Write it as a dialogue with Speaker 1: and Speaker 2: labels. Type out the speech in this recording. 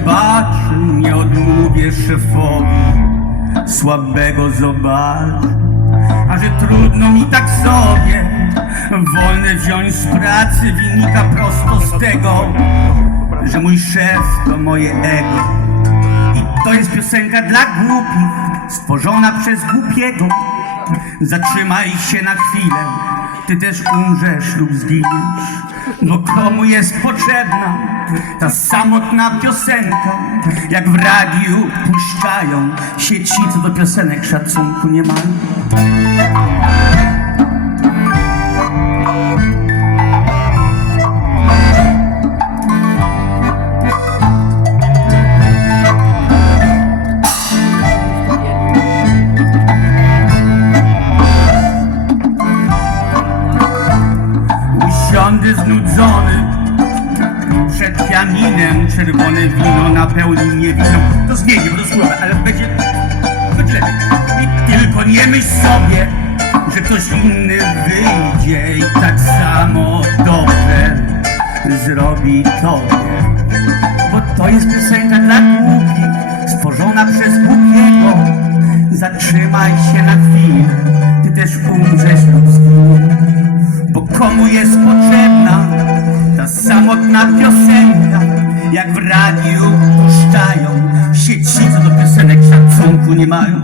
Speaker 1: Wybaczy, nie odmówię szefowi Słabego zobacz A że trudno mi tak sobie Wolne wziąć z pracy wynika prosto z tego Że mój szef to moje ego. I to jest piosenka dla głupich Stworzona przez głupiego. Zatrzymaj się na chwilę Ty też umrzesz lub zginiesz No komu jest potrzebna Ta samotna piosenka? Jak w radiu puszczają się ci, co do piosenek szacunku nie mają znudzony. Przed pianinem czerwone wino napełni mnie winą To zmieni, słowa, ale będzie, będzie lepiej. I tylko nie myśl sobie, że ktoś inny wyjdzie I tak samo dobrze zrobi tobie. Bo to jest piosenka dla głupich Stworzona przez głupiego. Zatrzymaj się na chwilę Ty też umrzesz lub jak w radiu puszczają się ci, co do piosenek szacunku nie mają.